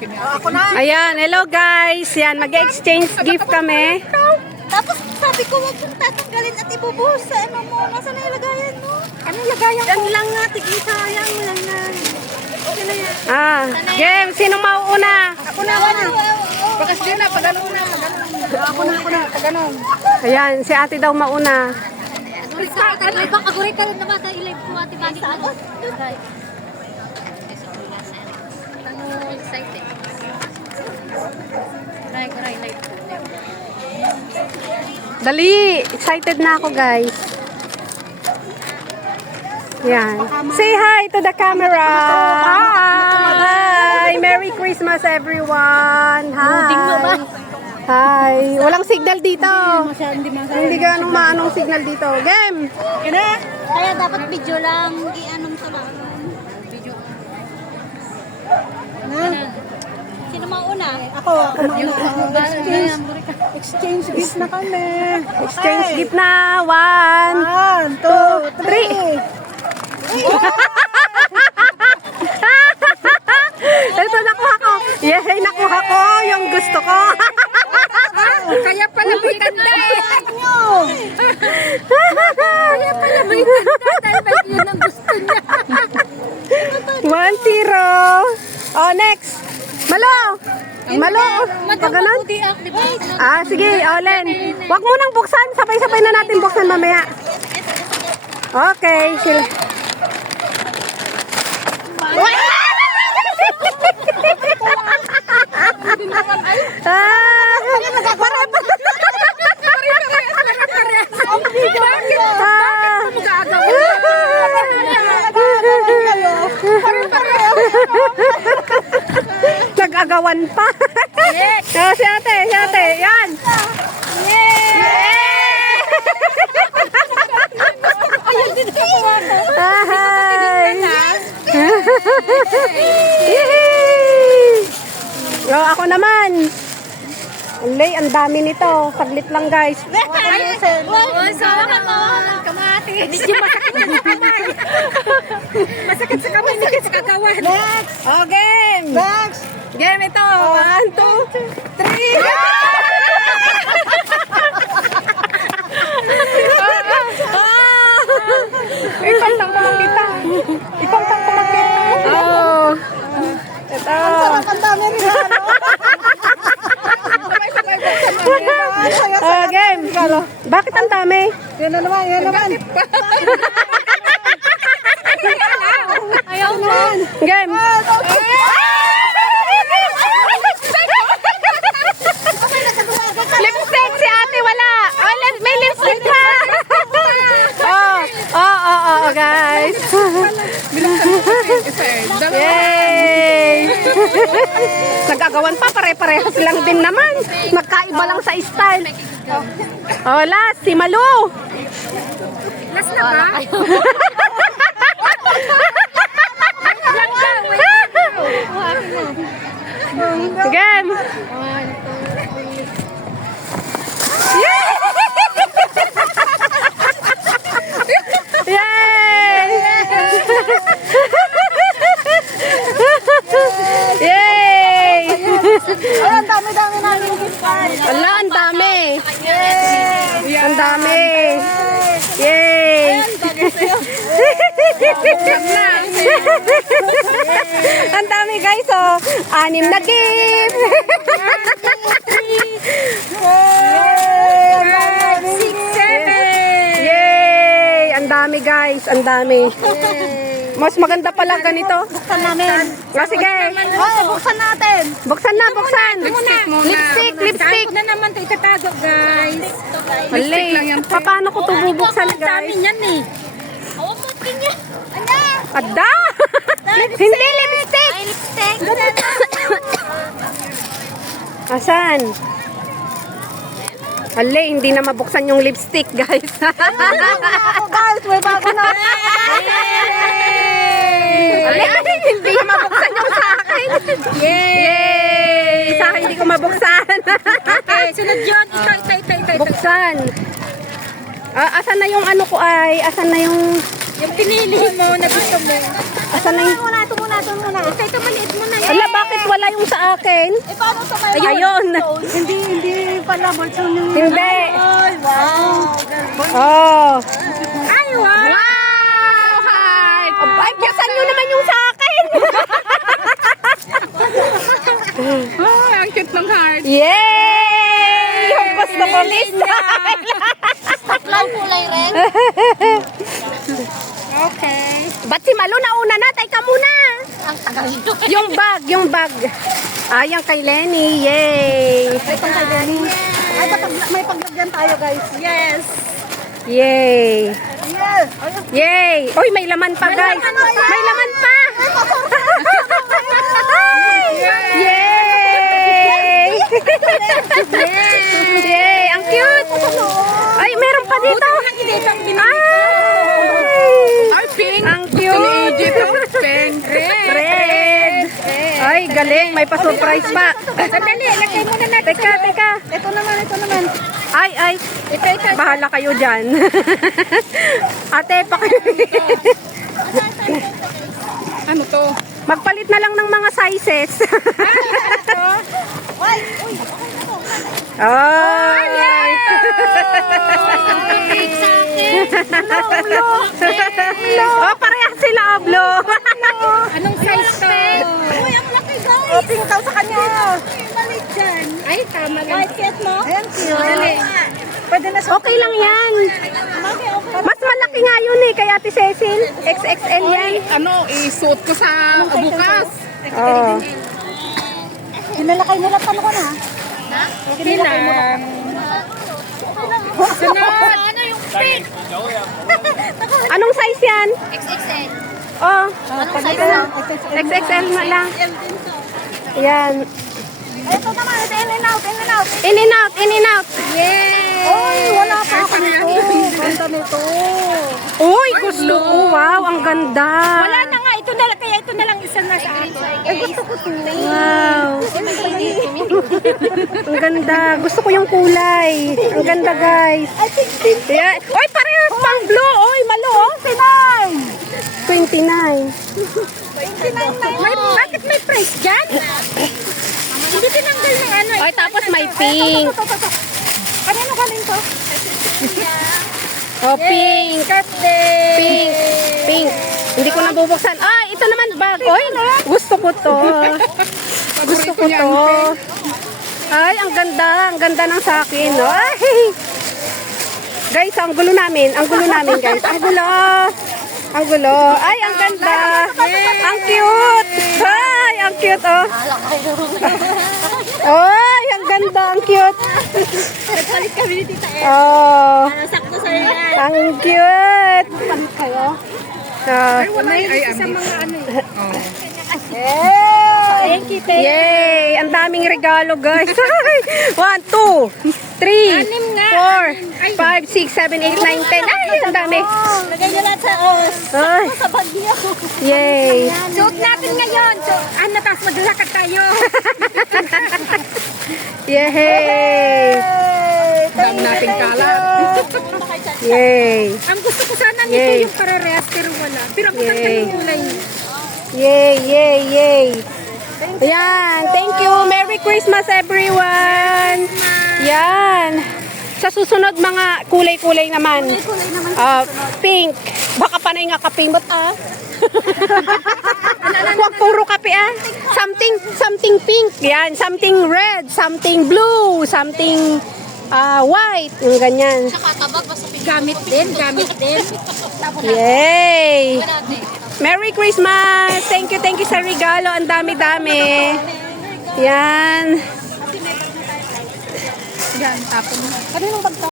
Ako na. Ayan, hello guys. Yan, mag-exchange gift kami. Tapos sabi ko, wag kong tatanggalin at ibubuhos sa ano mo. Nasaan na yung lagayan mo? Anong lagayan ko? Yan lang nga, tiglisayang mo lang yan. Okay na yan. Game, sino mauuna? Ako na. Bakas din na, pagano na. Ako na, pagano. Ayan, si ate daw mauna. Aguri ka rin naman sa i-live ko, ate Bani. Excited. Kuray, live ko. Dali, excited na ako guys. Yan. Say hi to the camera. Hi. Merry Christmas everyone. Hi. Hi. Walang signal dito. Hindi ganong maanong signal dito. Game. Kaya dapat video lang, i-anong to lang. Video. Sino mauna? Ako mauna. Exchange gift na kami. Exchange gift na. 1, 2, 3. Ito nakuha ko. Yay, nakuha ko yung gusto ko. Kaya pala may tanda eh. Kaya pala may tanda dahil yun ang gusto niya. 1-0. Oh, next. Malo. Pag ganun? Sige, Olen. Huwag mo nang buksan. Sabay-sabay na natin buksan mamaya. Okay. Sila. Nag-agawan pa. Si ate. Yan. Ako naman. Ulay, ang dami nito. Saglit lang guys. Masakit sa kamay, sakit sa kakawan. Oh, game. Game ito. 1, 2, 3. Ipantang ko makita. Oh. Ito. Ang dami rin Oh, game. Bakit ang dami? Yan naman. Ayaw naman. Game. Lipstick si ate wala. Oh, may lipstick ka. Oh, guys. Yay! Nagagawan pa, pare-parehas lang din naman. Nagkaiba lang sa style. Oh, last, si Malu. Last na ba? Game. Yay! Yay! Ay, ang dami-dami namin gift card. Wala, ang dami. Ang dami. Yay! Ang dami guys, oh. 6 na gift. 6, 7. Yay! Ang dami guys, ang dami. Mas maganda pala ganito. Buksan namin. Sige. Buksan natin. Buksan na, buksan. Lipstick. Saan ko na naman ito itatago, guys. Lipstick lang yan. Paano ko ito bubuksan Ang dami guys? niyan eh. Hawak mo niya. Ano? Ada! Hindi lipstick! Ay, lipstick. Asan? Alay, hindi na mabuksan yung lipstick, guys. Guys, may bago na. Alay, hindi na mabuksan yung sa akin. Yay! Sa akin hindi ko mabuksan. Okay, sunod yun. Ito. Buksan. Asan na yung ano ko ay? Asan na yung... Yung pinili mo na gusto mo. Asan na yung... Ito muna. Ito maliit mo na. Ala, bakit wala yung sa akin? Eh, paano ito kayo? Ayun. Hindi pala. Bolso nyo. Hindi. Ay, wow. Oh. Ay, wow. Wow! Hi! Ay, buksan nyo naman yung sa akin. Oh, ang cute ng heart. Yay! Yung gusto ko lista. Stop lang kulay red. Okay. Ba't si Malo nauna na? Teka muna. Ang tagal nito. Yung bag. Ah, yung kay Lenny. Yay! Itong kay Lenny. Ay, may paglagyan tayo, guys. Yes. Yay! Yes. Yay! Uy, may laman pa, guys. May laman pa. Yay! Yay! Ang cute! Ay, meron pa dito. Ay! Pink. Ang cute! Pink. Red! Ay, galing. May pa-surprise pa. Sandali, lagay muna natin. Teka. Ito naman. Ay. Bahala kayo dyan. Ate, Ano to? magpalit na lang ng mga sizes. Ay! Oh, parehas sila, Oblo. Anong size to? Uy, ang laki, guys. Oh, pink daw sa kanya. Malit dyan. Ay, tama lang. White cat mo? Ayan, cute. Pwede na siya. Okay lang yan. Mas malaki nga yun eh, kay Ate Cecil. XXL yan. Ano, isuot ko sa bukas. Oh. Kinalakay nila, paano ko na? Kinalakay mo na. Sunod! Ano yung pink? Anong size yan? XXL. Oh, Anong size na? XXL na lang. Yan. Ito naman, ito in and out. In and out. Yay! Oy, wala pa ako nito. Ganda nito. Uy, gusto ko. Wow, ang ganda. Wala na nga, ito na lang, kaya ito na lang isa na sa akin. Eh, gusto ko ito. Wow. Ang ganda. Gusto ko yung kulay. Ang ganda, guys. Yeah. Oy, parehas pang blue. Oy, Malo. 29. Bakit may price dyan? Hindi tinanggal ng ano. Oy, tapos may pink. Kanino galing to? Oh, pink. Birthday! Pink. Hindi ko na bubuksan. Ah, ito naman bag. Oy, gusto ko to. Gusto ko to. Ay, ang ganda. Ang ganda ng sa akin. Ay. Guys, ang gulo namin, guys. Ang gulo. Ay, ang ganda. Ang cute. Ay, ang cute, oh. Ay, ang ganda. Ang cute. Nagpalit kami ni Tita Ed. Oh, Sakto sa'yo yan. ang cute. Palit kayo? Ah, Sa mga ano Thank you, yay! Ang daming regalo, guys. 1, 2, 3, 4, 5, 6, 7, 8, 9, 10. Ay, ang dami. Lagay niyo lahat sa os. Ay, Sa bagyo. yay! Suot natin ngayon. So, tapos maglakad tayo. Yay! Dami nating kalat. Yay! Ang gusto ko sana nito Yay. yung parehas pero wala. Pero ang ganda Yay. yung kulay niya. Yay! Ayan, thank you. Merry Christmas, everyone! Yan. Sa susunod, mga kulay-kulay naman. Kulay naman. Pink. Baka panay nga kapimot, ah. Huwag puro kape, ah. Something pink. Yan, something red, something blue, something white. Yung ganyan. Gamit din. Yay! Merry Christmas! Thank you sa regalo. Ang dami-dami. Yan. Yan, tapon. Ano yung bagto?